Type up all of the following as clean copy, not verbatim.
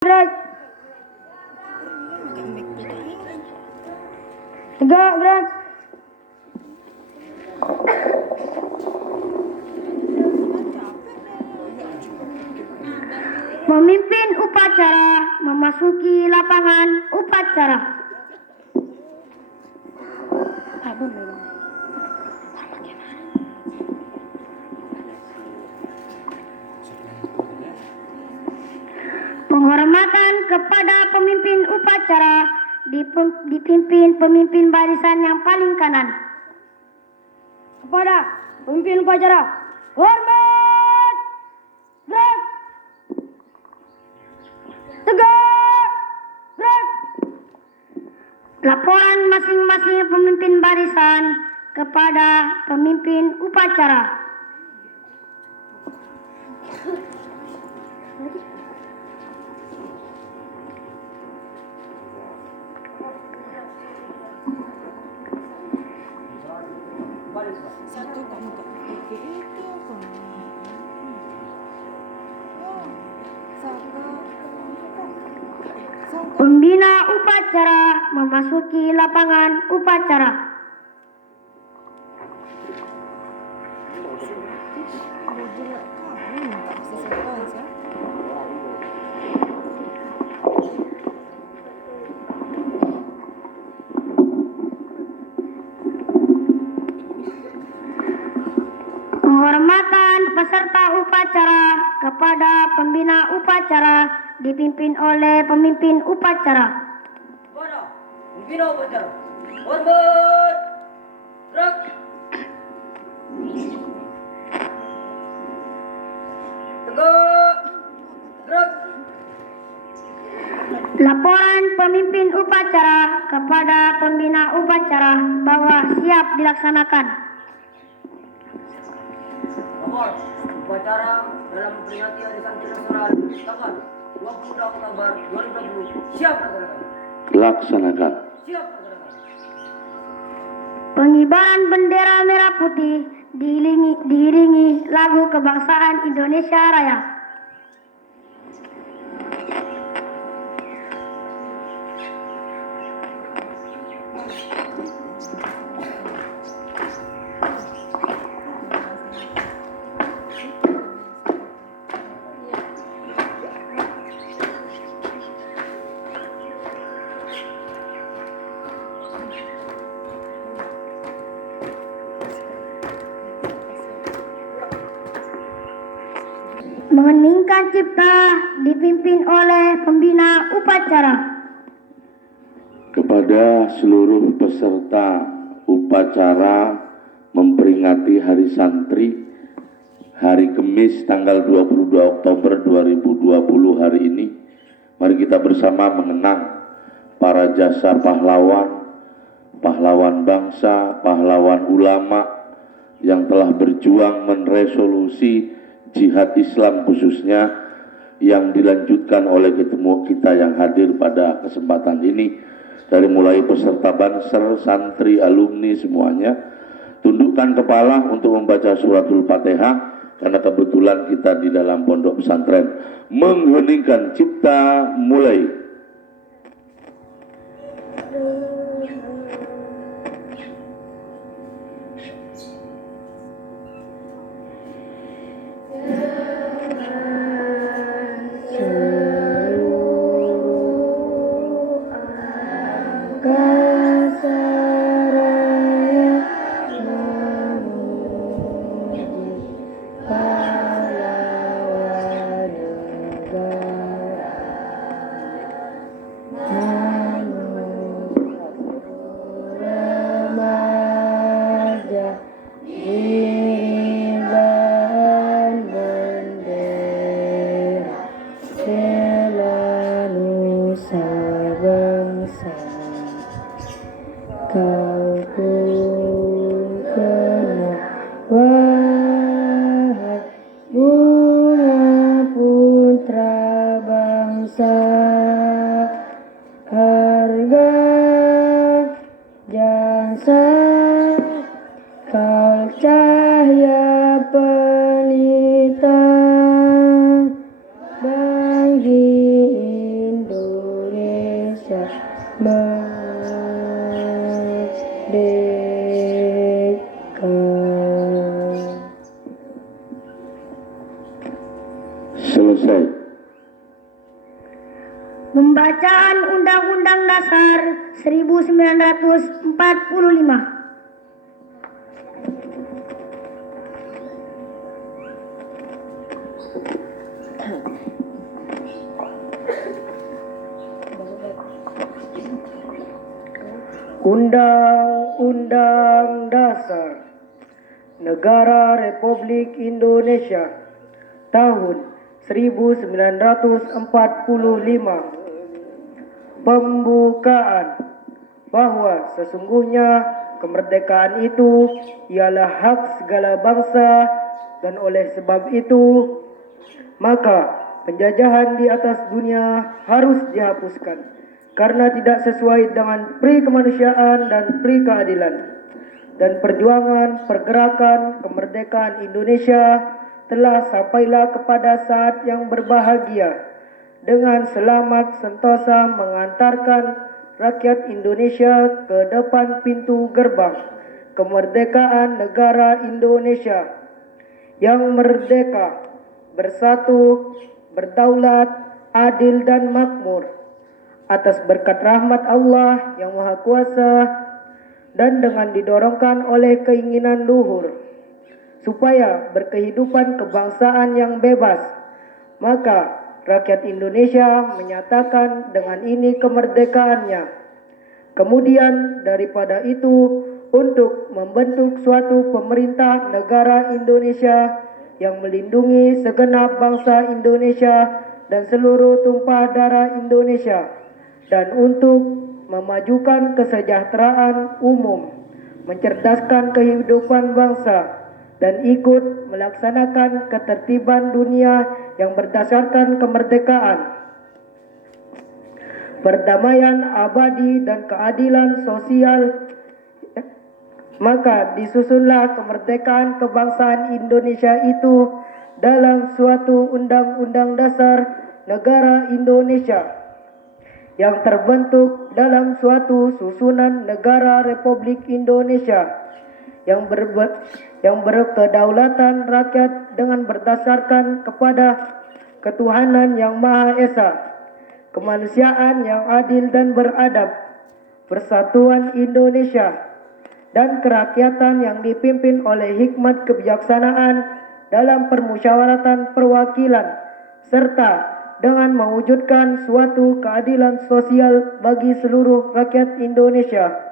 Gerak. Tegak, gerak. Memimpin upacara memasuki lapangan upacara. Penghormatan kepada pemimpin upacara dipimpin pemimpin barisan yang paling kanan. Kepada pemimpin upacara, hormat, gerak, tegak, gerak. Laporan masing-masing pemimpin barisan kepada pemimpin upacara. Pembina upacara memasuki lapangan upacara. Penghormatan peserta upacara kepada pembina upacara dipimpin oleh pemimpin upacara. Pembina upacara, hormat, gerak. Tegak, gerak. Laporan pemimpin upacara kepada pembina upacara bahwa siap dilaksanakan. Lapor, upacara dalam memperingati Hari Santri Nasional tanggal 22 Oktober 2020 siap dilaksanakan. Laksanakan. Siap dilaksanakan. Pengibaran bendera merah putih diiringi lagu kebangsaan Indonesia Raya. Mengeningkan cipta dipimpin oleh pembina upacara. Kepada seluruh peserta upacara memperingati Hari Santri hari Kamis tanggal 22 Oktober 2020 hari ini, mari kita bersama mengenang para jasa pahlawan, pahlawan bangsa, pahlawan ulama yang telah berjuang meresolusi jihad Islam khususnya yang dilanjutkan oleh kita yang hadir pada kesempatan ini, dari mulai peserta banser, santri, alumni semuanya. Tundukkan kepala untuk membaca suratul Fatihah karena kebetulan kita di dalam pondok pesantren. Mengheningkan cipta, mulai. Pembacaan Undang-Undang Dasar 1945. Undang-Undang Dasar Negara Republik Indonesia tahun 1945. Pembukaan bahwa sesungguhnya kemerdekaan itu ialah hak segala bangsa dan oleh sebab itu maka penjajahan di atas dunia harus dihapuskan karena tidak sesuai dengan pri kemanusiaan dan pri keadilan. Dan perjuangan pergerakan kemerdekaan Indonesia telah sampailah kepada saat yang berbahagia dengan selamat sentosa mengantarkan rakyat Indonesia ke depan pintu gerbang kemerdekaan negara Indonesia yang merdeka, bersatu, berdaulat, adil dan makmur atas berkat rahmat Allah yang Maha Kuasa dan dengan didorongkan oleh keinginan luhur supaya berkehidupan kebangsaan yang bebas, maka rakyat Indonesia menyatakan dengan ini kemerdekaannya. Kemudian daripada itu untuk membentuk suatu pemerintah negara Indonesia yang melindungi segenap bangsa Indonesia dan seluruh tumpah darah Indonesia, dan untuk memajukan kesejahteraan umum, mencerdaskan kehidupan bangsa, dan ikut melaksanakan ketertiban dunia yang berdasarkan kemerdekaan, perdamaian abadi dan keadilan sosial. Maka disusunlah kemerdekaan kebangsaan Indonesia itu dalam suatu undang-undang dasar negara Indonesia yang terbentuk dalam suatu susunan negara Republik Indonesia yang berkedaulatan rakyat dengan berdasarkan kepada ketuhanan yang Maha Esa, kemanusiaan yang adil dan beradab, persatuan Indonesia, dan kerakyatan yang dipimpin oleh hikmat kebijaksanaan dalam permusyawaratan perwakilan, serta dengan mewujudkan suatu keadilan sosial bagi seluruh rakyat Indonesia.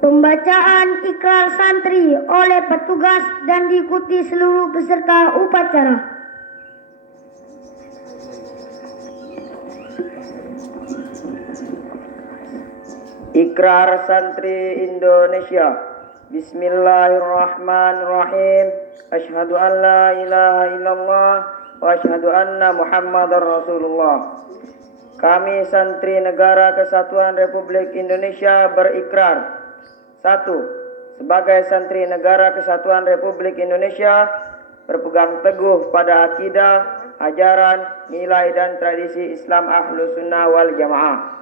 Pembacaan ikrar santri oleh petugas dan diikuti seluruh peserta upacara. Ikrar Santri Indonesia. Bismillahirrahmanirrahim. Asyhadu an la ilaha illallah wa asyhadu anna Muhammadar Rasulullah. Kami santri Negara Kesatuan Republik Indonesia berikrar. 1. Sebagai santri Negara Kesatuan Republik Indonesia, berpegang teguh pada akidah, ajaran, nilai dan tradisi Islam Ahlus Sunnah wal Jamaah.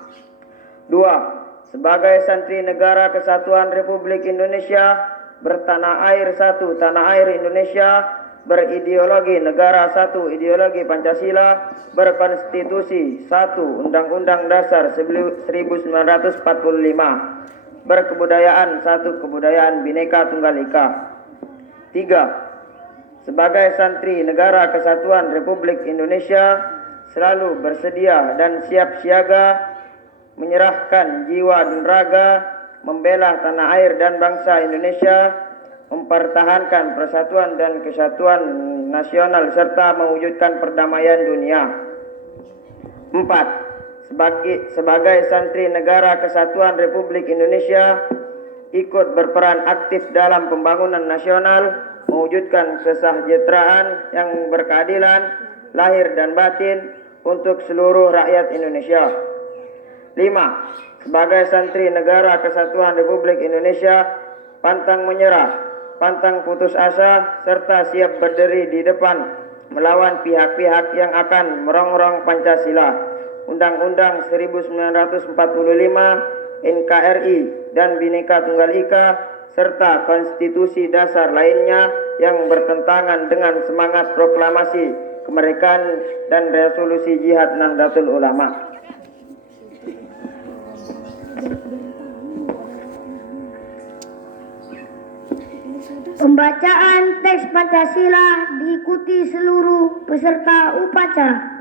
2. Sebagai santri Negara Kesatuan Republik Indonesia, bertanah air satu, tanah air Indonesia, berideologi negara satu, ideologi Pancasila, berkonstitusi satu, Undang-Undang Dasar 1945, berkebudayaan satu, kebudayaan Bhinneka Tunggal Ika. 3. Sebagai santri Negara Kesatuan Republik Indonesia, selalu bersedia dan siap siaga menyerahkan jiwa dan raga, membela tanah air dan bangsa Indonesia, mempertahankan persatuan dan kesatuan nasional serta mewujudkan perdamaian dunia. 4. Sebagai santri Negara Kesatuan Republik Indonesia, ikut berperan aktif dalam pembangunan nasional, mewujudkan kesejahteraan yang berkeadilan lahir dan batin untuk seluruh rakyat Indonesia. 5. Sebagai santri Negara Kesatuan Republik Indonesia, pantang menyerah, pantang putus asa, serta siap berdiri di depan melawan pihak-pihak yang akan merongrong Pancasila, Undang-Undang 1945, NKRI, dan Bhinneka Tunggal Ika, serta konstitusi dasar lainnya yang bertentangan dengan semangat proklamasi kemerdekaan dan resolusi jihad Nahdlatul Ulama. Pembacaan teks Pancasila diikuti seluruh peserta upacara.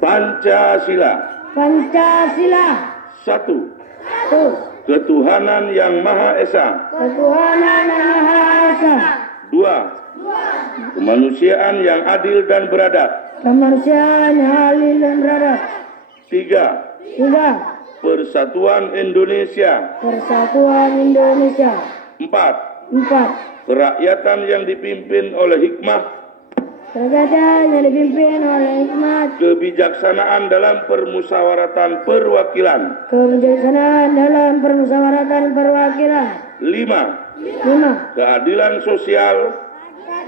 Pancasila. Pancasila. 1. Ketuhanan yang Maha Esa. Ketuhanan yang Maha Esa. 2. Kemanusiaan yang adil dan beradab. Kemanusiaan yang adil dan beradab. 3. 3. Persatuan Indonesia. Persatuan Indonesia. 4. 4. Kerakyatan yang dipimpin oleh hikmah, Kerajaan yang dipimpin oleh hikmat, kebijaksanaan dalam permusyawaratan perwakilan. kebijaksanaan dalam permusyawaratan perwakilan. 5. 5. Keadilan sosial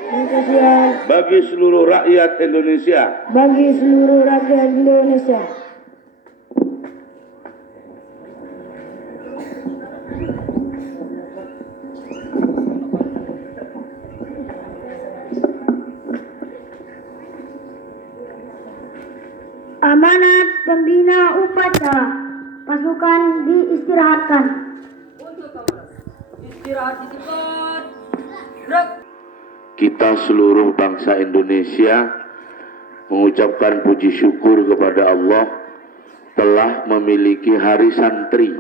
Dan sosial bagi seluruh rakyat Indonesia. bagi seluruh rakyat Indonesia. Amanat pembina upacara. Pasukan diistirahatkan. Untuk kamar. Istirahat di tempat. Gerak. Kita seluruh bangsa Indonesia mengucapkan puji syukur kepada Allah telah memiliki hari santri.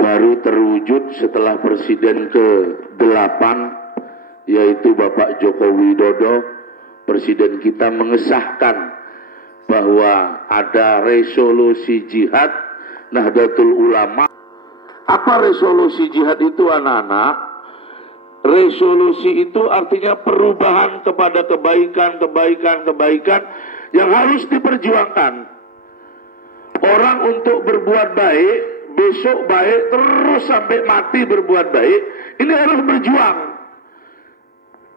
Baru terwujud setelah Presiden ke-8 yaitu Bapak Joko Widodo, Presiden kita mengesahkan bahwa ada resolusi jihad Nahdlatul Ulama. Apa resolusi jihad itu, anak-anak? Resolusi itu artinya perubahan kepada kebaikan yang harus diperjuangkan. Orang untuk berbuat baik, besok baik, terus sampai mati berbuat baik, ini harus berjuang.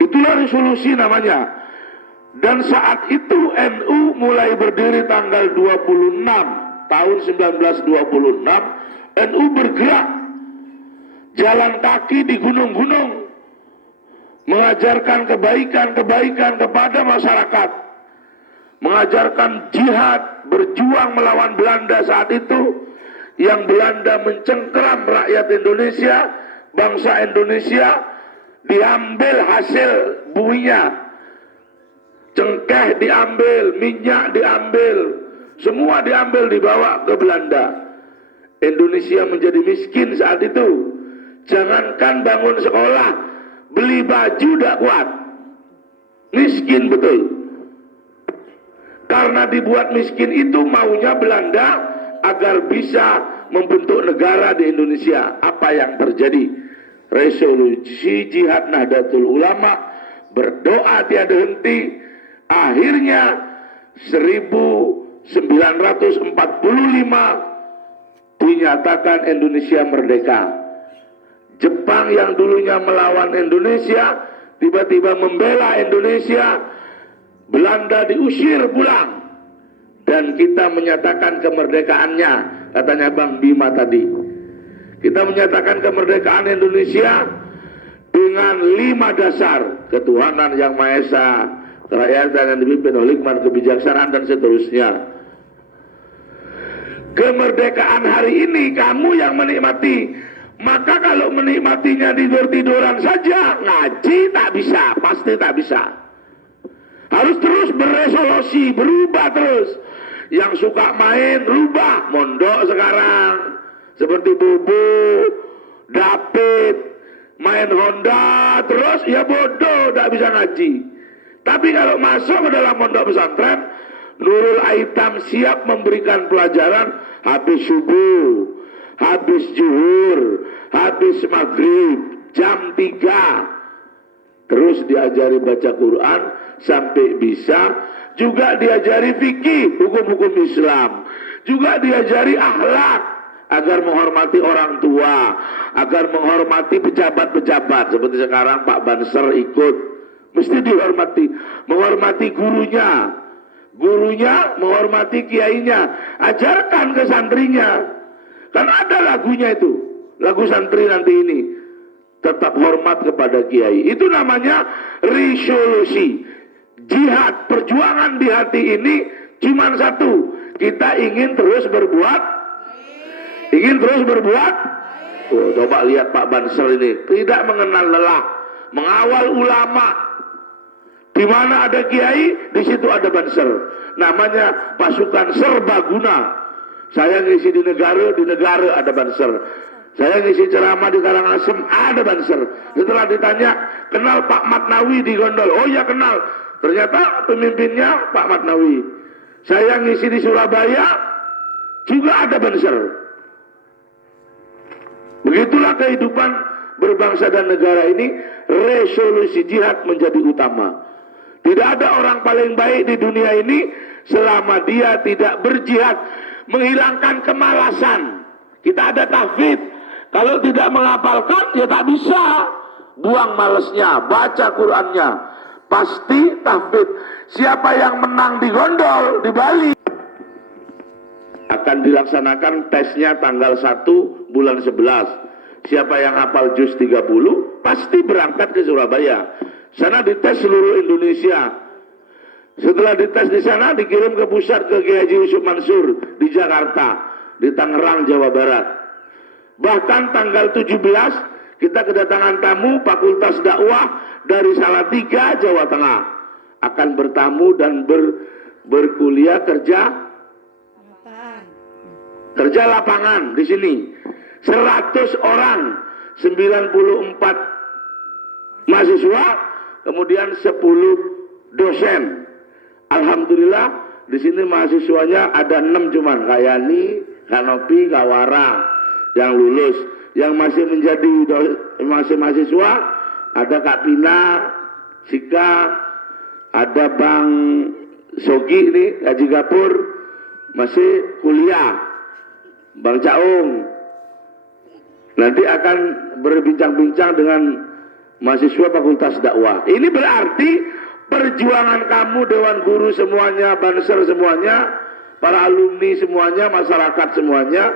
Itulah resolusi namanya. Dan saat itu NU mulai berdiri tanggal 26 tahun 1926, NU bergerak jalan kaki di gunung-gunung mengajarkan kebaikan kepada masyarakat, mengajarkan jihad, berjuang melawan Belanda saat itu yang Belanda mencengkeram rakyat Indonesia, bangsa Indonesia, diambil hasil buminya. Cengkeh diambil, minyak diambil, semua diambil dibawa ke Belanda. Indonesia menjadi miskin saat itu. Jangankan bangun sekolah, beli baju tidak kuat. Miskin betul. Karena dibuat miskin itu maunya Belanda agar bisa membentuk negara di Indonesia. Apa yang terjadi? Resolusi jihad Nahdlatul Ulama, berdoa tiada henti. Akhirnya 1945 dinyatakan Indonesia merdeka. Jepang yang dulunya melawan Indonesia tiba-tiba membela Indonesia. Belanda diusir pulang dan kita menyatakan kemerdekaannya, katanya Bang Bima tadi. Kita menyatakan kemerdekaan Indonesia dengan 5 dasar: ketuhanan yang Maha Esa, kerakyatan yang dipimpin oleh hikmat, kebijaksanaan, dan seterusnya. Kemerdekaan hari ini kamu yang menikmati. Maka kalau menikmatinya tidur-tiduran saja, ngaji tak bisa, pasti tak bisa. Harus terus beresolusi, berubah terus. Yang suka main, rubah, mondok sekarang. Seperti Bubu, David, main Honda, terus ya bodoh, tak bisa ngaji. Tapi kalau masuk ke dalam pondok pesantren, Nurul Aitam siap memberikan pelajaran habis subuh, habis zuhur, habis maghrib, jam 3. Terus diajari baca Quran sampai bisa. Juga diajari fikih, hukum-hukum Islam. Juga diajari akhlak agar menghormati orang tua, agar menghormati pejabat-pejabat. Seperti sekarang Pak Banser ikut, mesti dihormati, menghormati gurunya. gurunya menghormati kiainya, ajarkan ke santrinya. Kan ada lagunya itu, lagu santri nanti ini, tetap hormat kepada kiai. Itu namanya resolusi. Jihad, perjuangan di hati ini cuma satu, kita ingin terus berbuat, oh, coba lihat Pak Bansel ini, tidak mengenal lelah, mengawal ulama. Di mana ada kiai, di situ ada Banser. Namanya pasukan serbaguna. Saya ngisi di negara ada Banser. Saya ngisi ceramah di Karangasem, ada Banser. Setelah ditanya, kenal Pak Matnawi di Gondol? Oh ya kenal. Ternyata pemimpinnya Pak Matnawi. Saya ngisi di Surabaya, juga ada Banser. Begitulah kehidupan berbangsa dan negara ini, resolusi jihad menjadi utama. Tidak ada orang paling baik di dunia ini selama dia tidak berjihad, menghilangkan kemalasan. Kita ada tahfidz, kalau tidak menghafalkan ya tak bisa. Buang malesnya, baca Qur'annya, pasti tahfidz. Siapa yang menang di Gondol, di Bali, akan dilaksanakan tesnya tanggal 1 bulan 11. Siapa yang hafal juz 30 pasti berangkat ke Surabaya. Sana dites seluruh Indonesia. Setelah dites di sana dikirim ke pusat ke Kiai Haji Yusuf Mansur di Jakarta, di Tangerang, Jawa Barat. Bahkan tanggal 17 kita kedatangan tamu Fakultas Dakwah dari Salatiga, Jawa Tengah. Akan bertamu dan berkuliah kerja lapangan di sini. 100 orang, 94 mahasiswa, kemudian 10 dosen. Alhamdulillah di sini mahasiswanya ada 6 cuman, Kayani, Kanopi, Kawara yang lulus. Yang masih menjadi masih mahasiswa ada Kak Pina, Sika, ada Bang Sogi ini, Haji Gapur masih kuliah, Bang Caung nanti akan berbincang-bincang dengan mahasiswa Fakultas Dakwah. Ini berarti perjuangan kamu, Dewan Guru semuanya, Banser semuanya, para alumni semuanya, masyarakat semuanya,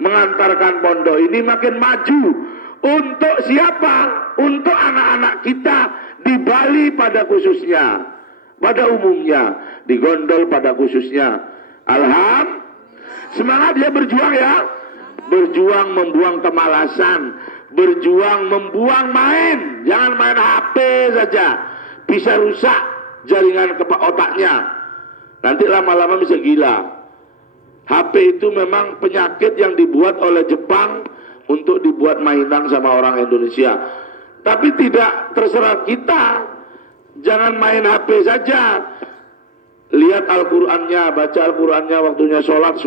mengantarkan pondok ini makin maju. Untuk siapa? Untuk anak-anak kita di Bali pada khususnya, pada umumnya, di Gondol pada khususnya. Semangat ya berjuang ya. Berjuang membuang kemalasan, berjuang membuang main, jangan main HP saja, bisa rusak jaringan otaknya, nanti lama-lama bisa gila. HP itu memang penyakit yang dibuat oleh Jepang untuk dibuat mainan sama orang Indonesia, tapi tidak terserah kita, jangan main HP saja, lihat Al-Qur'annya, baca Al-Qur'annya, waktunya sholat,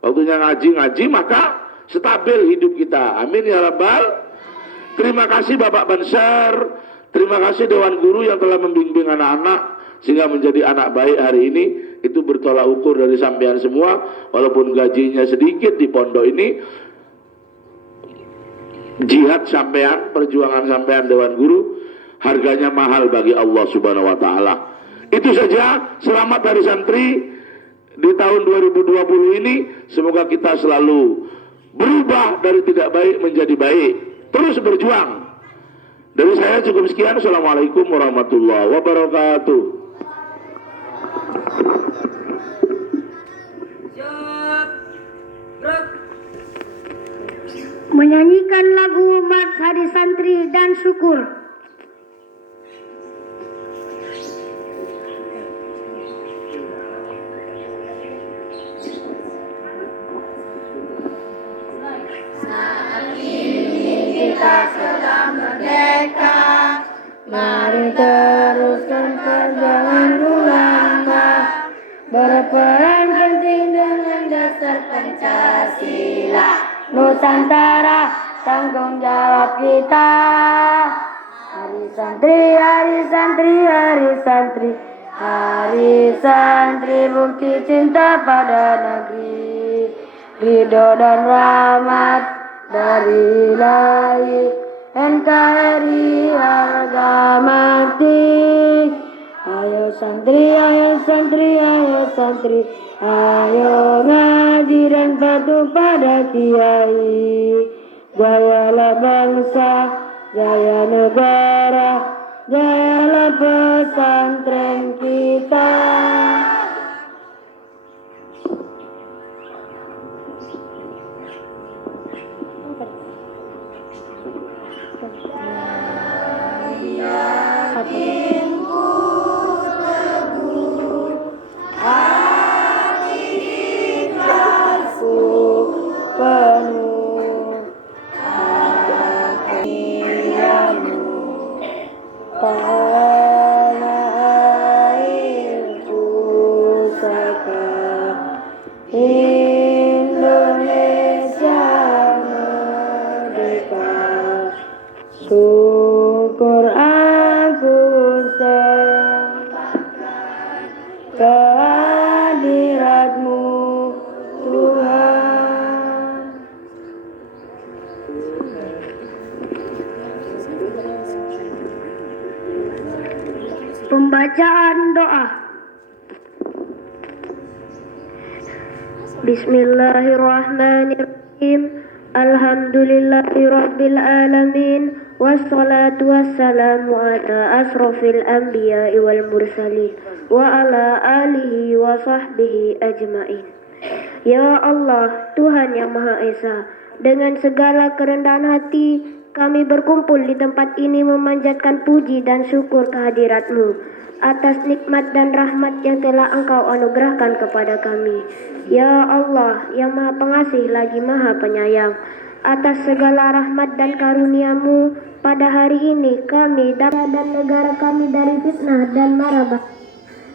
waktunya ngaji, maka stabil hidup kita. Amin ya Rabbal. Terima kasih Bapak Banser, terima kasih Dewan Guru yang telah membimbing anak-anak sehingga menjadi anak baik hari ini. Itu bertolak ukur dari sampean semua, walaupun gajinya sedikit di pondok ini. Jihad sampean, perjuangan sampean Dewan Guru, harganya mahal bagi Allah Subhanahu wa taala. Itu saja. Selamat Hari Santri di tahun 2020 ini, semoga kita selalu berubah dari tidak baik menjadi baik, terus berjuang. Dari saya cukup sekian. Assalamualaikum warahmatullahi wabarakatuh. Menyanyikan lagu Mars Hari Santri dan Syukur. Mari teruskan perjuangan ulama, berperan penting dengan dasar Pancasila. Nusantara tanggung jawab kita. Hari santri, hari santri, hari santri, hari santri, bukti cinta pada negeri, ridho dan rahmat dari Ilahi. NKRI harga mati, Ayo santri, ayo santri, ayo santri, ayo ngaji dan patuh pada kiai. Jayalah bangsa, jaya negara, jayalah pesantren kita. Penuh tanah air pusaka Indonesia merdeka. Syukur aku sembahkan kehadiratmu Tuhan. Pembacaan doa. Bismillahirrahmanirrahim. Alhamdulillahirabbil alamin. Wassalatu wassalamu ala asrofil anbiya'i wal mursalin wa ala alihi wa sahbihi ajmain. Ya Allah, Tuhan yang Maha Esa, dengan segala kerendahan hati kami berkumpul di tempat ini memanjatkan puji dan syukur kehadirat-Mu atas nikmat dan rahmat yang telah Engkau anugerahkan kepada kami. Ya Allah, yang Maha Pengasih lagi Maha Penyayang, atas segala rahmat dan karunia-Mu pada hari ini kami dan negara kami dari fitnah dan mara bahaya.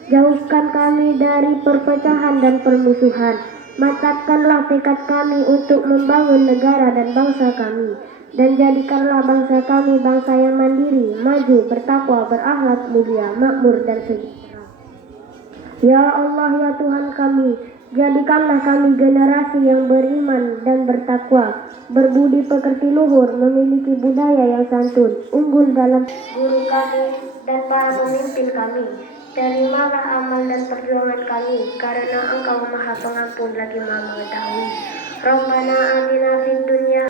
Jauhkan kami dari perpecahan dan permusuhan. Mantapkanlah tekad kami untuk membangun negara dan bangsa kami. Dan jadikanlah bangsa kami bangsa yang mandiri, maju, bertakwa, berakhlak mulia, makmur dan sejahtera. Ya Allah, ya Tuhan kami, jadikanlah kami generasi yang beriman dan bertakwa, berbudi pekerti luhur, memiliki budaya yang santun, unggul dalam guru kami dan para pemimpin kami. Terimalah amal dan perjuangan kami, karena Engkau Maha Pengampun lagi Maha Mengetahui. Rabbana atina fid dunya